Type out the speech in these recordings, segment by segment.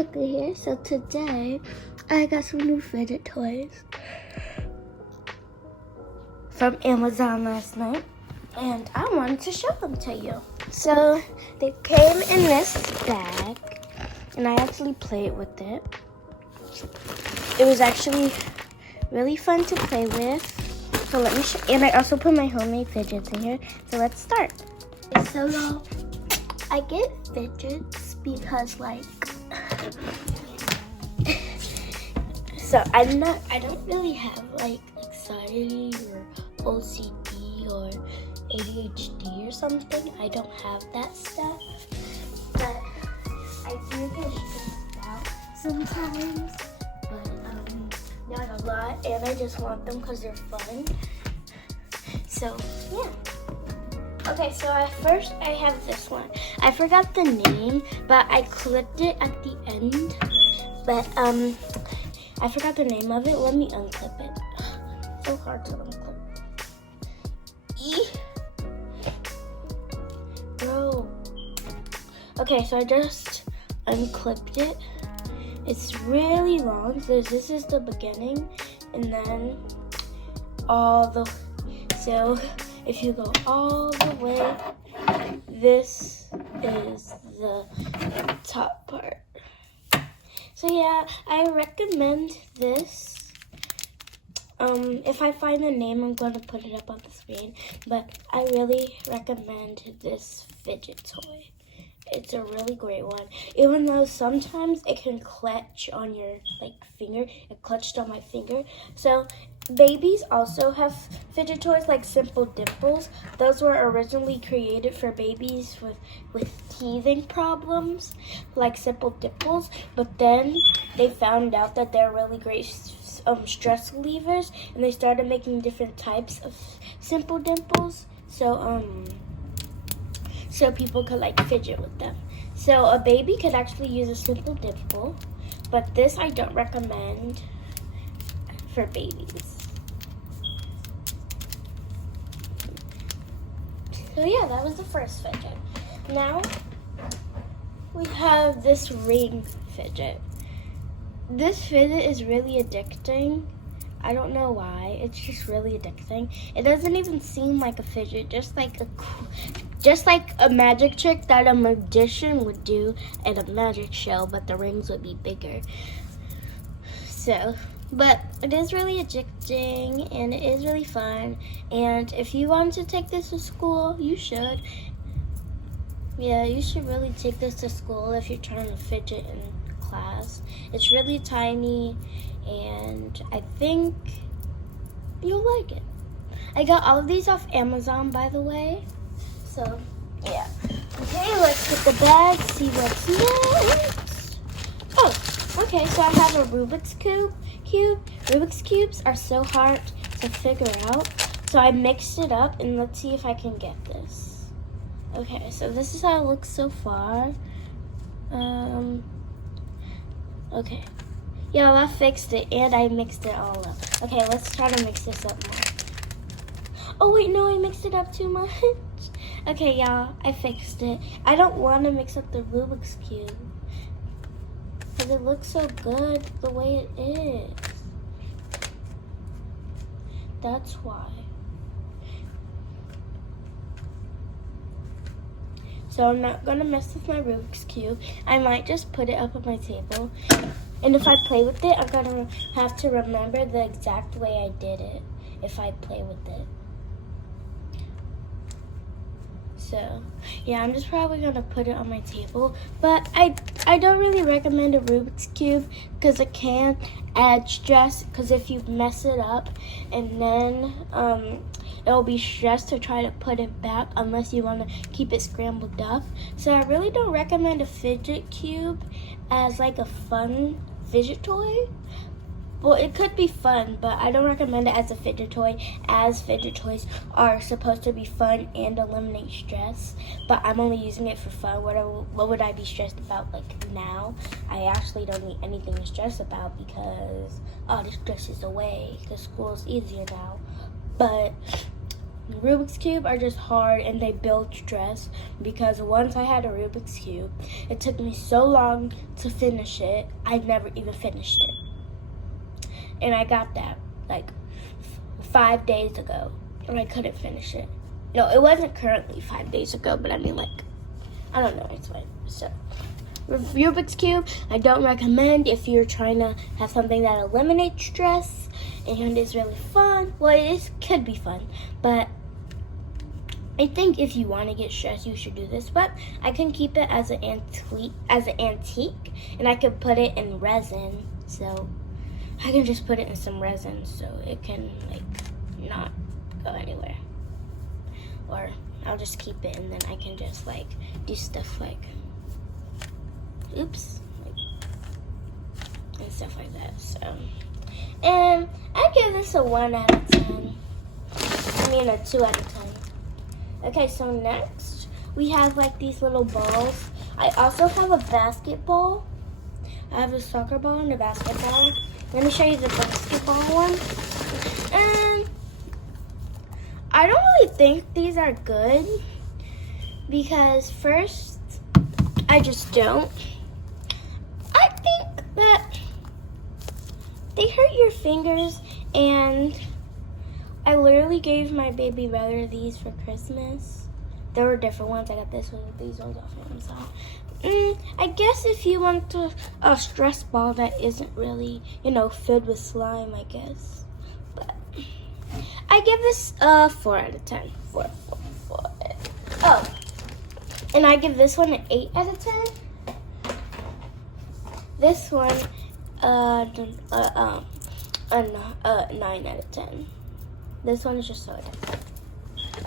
Cookie here. So today I got some new fidget toys from Amazon last night, and I wanted to show them to you. So they came in this bag, and I actually played with it. It was actually really fun to play with. So let me show, and I also put my homemade fidgets in here. So let's start. So y'all, I get fidgets because so I don't really have like anxiety or OCD or ADHD or something. I don't have that stuff, but I do get stressed out sometimes, but not a lot, and I just want them because they're fun. So yeah. Okay, so first I have this one. I forgot the name, but I clipped it at the end. But I forgot the name of it. Let me unclip it. So hard to unclip. Bro. Okay, so I just unclipped it. It's really long. So this is the beginning, and then so if you go all the way, this is the top part. So yeah, I recommend this. If I find the name, I'm going to put it up on the screen. But I really recommend this fidget toy. It's a really great one. Even though sometimes it can clutch on your finger. It clutched on my finger. So babies also have fidget toys like Simple Dimples. Those were originally created for babies with teething problems, like Simple Dimples. But then they found out that they're really great stress relievers, and they started making different types of Simple Dimples. So people could fidget with them. So a baby could actually use a Simple Dimple, but this I don't recommend for babies. So yeah, that was the first fidget. Now we have this ring fidget. This fidget is really addicting. I don't know why. It's just really addicting. It doesn't even seem like a fidget, just like a magic trick that a magician would do at a magic show, but the rings would be bigger. So, but it is really addicting, and it is really fun. And if you want to take this to school, you should. Yeah, you should really take this to school if you're trying to fidget in class. It's really tiny, and I think you'll like it. I got all of these off Amazon, by the way. So, yeah. Okay, let's get the bag, see what's next. Oh, okay, so I have a Rubik's Cube. Rubik's Cubes are so hard to figure out. So I mixed it up, and let's see if I can get this. Okay, so this is how it looks so far. Okay. Yeah, I fixed it, and I mixed it all up. Okay, let's try to mix this up more. Oh, wait, no, I mixed it up too much. Okay, y'all, I fixed it. I don't want to mix up the Rubik's Cube, because it looks so good the way it is. That's why. So I'm not going to mess with my Rubik's Cube. I might just put it up on my table. And if I play with it, I'm going to have to remember the exact way I did it if I play with it. So, yeah, I'm just probably going to put it on my table. But I don't really recommend a Rubik's Cube because it can add stress. Because if you mess it up, and then it'll be stress to try to put it back unless you want to keep it scrambled up. So I really don't recommend a fidget cube as a fun fidget toy. Well, it could be fun, but I don't recommend it as a fidget toy, as fidget toys are supposed to be fun and eliminate stress. But I'm only using it for fun. What would I be stressed about now? I actually don't need anything to stress about because all the stress is away because school's easier now. But Rubik's Cube are just hard and they build stress because once I had a Rubik's Cube, it took me so long to finish it, I never even finished it. And I got that like 5 days ago and I couldn't finish it. No, it wasn't currently 5 days ago, but I mean like, I don't know, it's fine. So, Rubik's Cube, I don't recommend if you're trying to have something that eliminates stress and is really fun. Well, could be fun, but I think if you want to get stressed, you should do this. But I can keep it as an antique, and I could put it in resin. So I can just put it in some resin, so it can like not go anywhere. Or I'll just keep it, and then I can just like do stuff like, oops, like, and stuff like that. So, and I give this a 1 out of 10. I mean a 2 out of 10. Okay, so next we have like these little balls. I also have a basketball. I have a soccer ball and a basketball. Let me show you the basketball one. And I don't really think these are good because first, I just don't. I think that they hurt your fingers, and I literally gave my baby brother these for Christmas. There were different ones. I got this one, these ones off Amazon. I guess if you want a stress ball that isn't really, filled with slime, I guess. But I give this a 4 out of 10. 4. Oh, and I give this one an 8 out of 10. This one, a 9 out of 10. This one is just so addictive.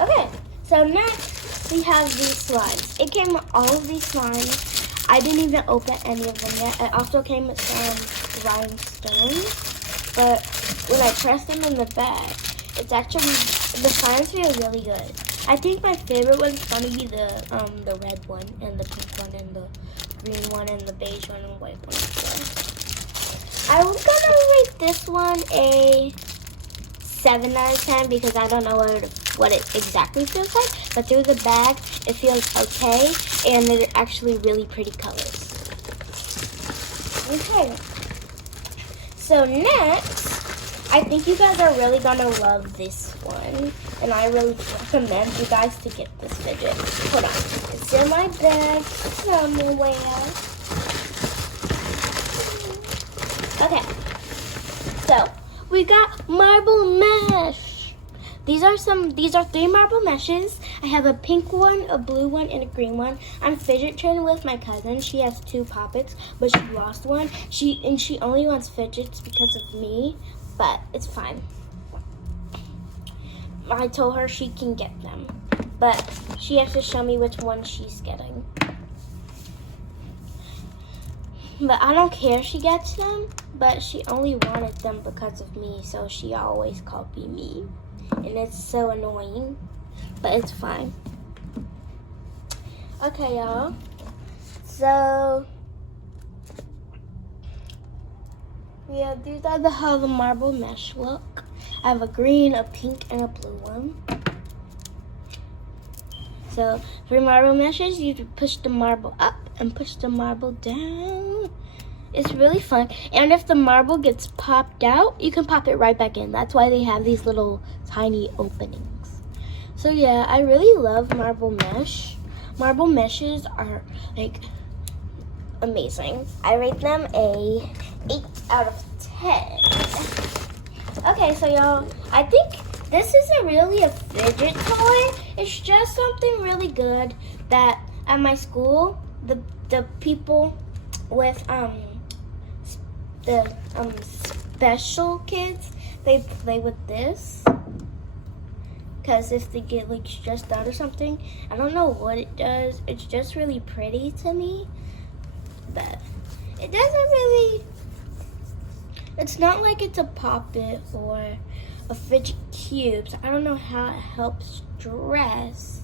Okay, so next we have these slimes. It came with all of these slimes. I didn't even open any of them yet. It also came with some rhinestones. But when I press them in the bag, it's actually, the slimes feel really good. I think my favorite one's gonna be the red one, and the pink one, and the green one, and the beige one, and the white one. So I was gonna rate this one a 7 out of 10 because I don't know what it exactly feels like, but through the bag it feels okay, and they're actually really pretty colors. Okay, so next, I think you guys are really gonna love this one, and I really recommend you guys to get this fidget. Hold on, it's in my bag somewhere. Okay, so we got marble mesh. These are 3 marble meshes. I have a pink one, a blue one, and a green one. I'm fidget training with my cousin. She has 2 poppets, but she lost one. She only wants fidgets because of me, but it's fine. I told her she can get them, but she has to show me which one she's getting. But I don't care if she gets them, but she only wanted them because of me, so she always called me. And it's so annoying, but it's fine. Okay, y'all. So, yeah, these are how the marble mesh look. I have a green, a pink, and a blue one. So, for marble meshes, you push the marble up and push the marble down. It's really fun. And if the marble gets popped out, you can pop it right back in. That's why they have these little tiny openings. So yeah, I really love marble mesh. Marble meshes are like amazing. I rate them a 8 out of 10. Okay, so y'all, I think this isn't really a fidget toy. It's just something really good that at my school, the people with the special kids, they play with this because if they get like stressed out or something, I don't know what it does. It's just really pretty to me, but it doesn't really, it's not like it's a Pop-It or a fidget cube, so I don't know how it helps stress,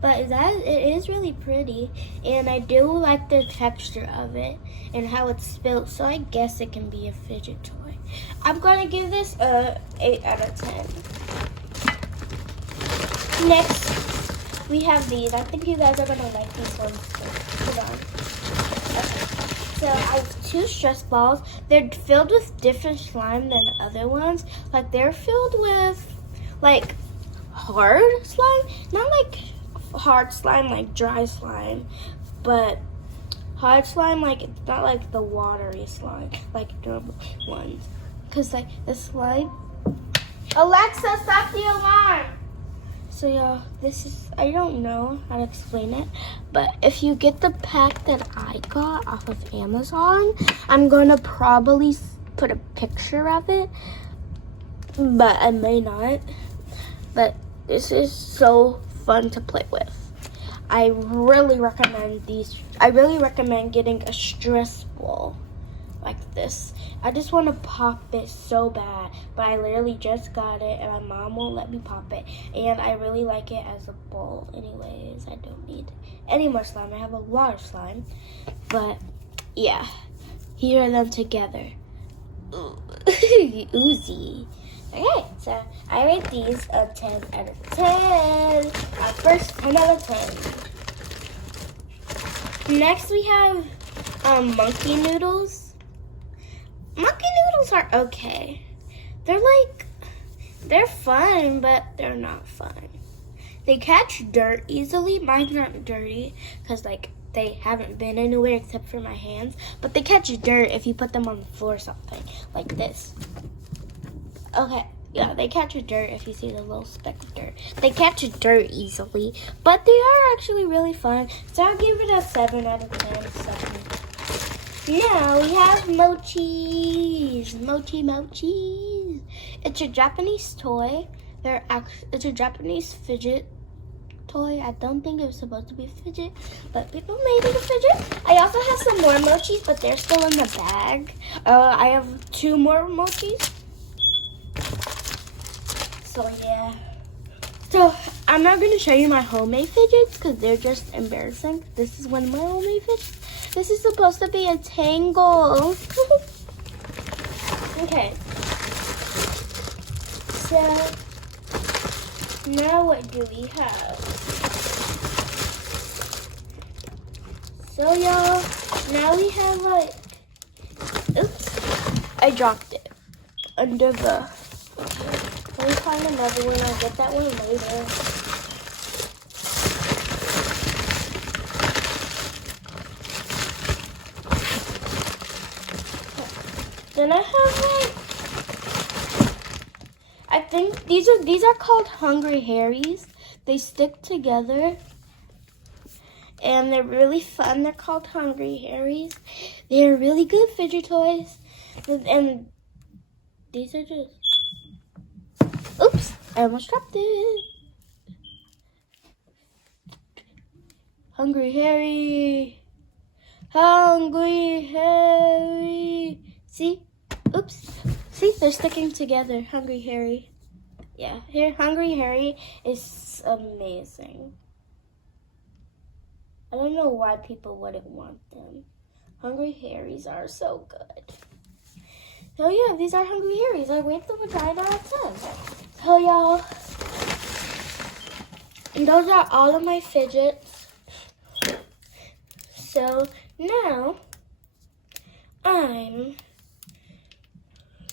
but it is really pretty, and I do like the texture of it and how it's built, so I guess it can be a fidget toy. I'm gonna give this a 8 out of 10. Next, we have these. I think you guys are gonna like these ones too. Hold on. Okay. So I have 2 stress balls. They're filled with different slime than other ones. Like they're filled with like hard slime, not like hard slime like dry slime, but hard slime like it's not like the watery slime like normal ones. Cause like the slime. Alexa, stop the alarm. So yeah, this is, I don't know how to explain it, but if you get the pack that I got off of Amazon, I'm gonna probably put a picture of it, but I may not. But this is so fun to play with. I really recommend these. I really recommend getting a stress ball like this. I just want to pop it so bad, but I literally just got it and my mom won't let me pop it, and I really like it as a bowl anyways. I don't need any more slime. I have a lot of slime, but yeah, here are them together. Oozy. Okay, so I rate these a 10 out of 10. Our first 10 out of 10. Next we have monkey noodles. Monkey noodles are okay. They're fun, but they're not fun. They catch dirt easily. Mine's not dirty because like they haven't been anywhere except for my hands. But they catch dirt if you put them on the floor or something like this. Okay, yeah, they catch dirt if you see the little speck of dirt. They catch dirt easily, but they are actually really fun. So I'll give it a 7 out of 10. 7. Now we have mochis. Mochis. It's a Japanese toy. It's a Japanese fidget toy. I don't think it was supposed to be a fidget, but people made it a fidget. I also have some more mochis, but they're still in the bag. I have 2 more mochis. So yeah. So I'm not going to show you my homemade fidgets because they're just embarrassing. This is one of my homemade fidgets. This is supposed to be a tangle. Okay. So now what do we have? So y'all, now we have like, oops, I dropped it under the, okay. Let me find another one. I'll get that one later. Then I have like, I think these are called Hungry Harry's. They stick together and they're really fun. They're called Hungry Harry's. They're really good fidget toys. And these are just, oops, I almost dropped it. Hungry Harry. Hungry Harry. See? Oops. See, they're sticking together. Hungry Harry. Yeah, here, Hungry Harry is amazing. I don't know why people wouldn't want them. Hungry Harry's are so good. So yeah, these are Hungry Harry's. I rate them a 9 out of 10. So y'all, and those are all of my fidgets. So now, I'm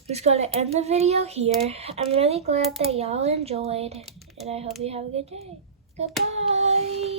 just going to end the video here. I'm really glad that y'all enjoyed, and I hope you have a good day. Goodbye.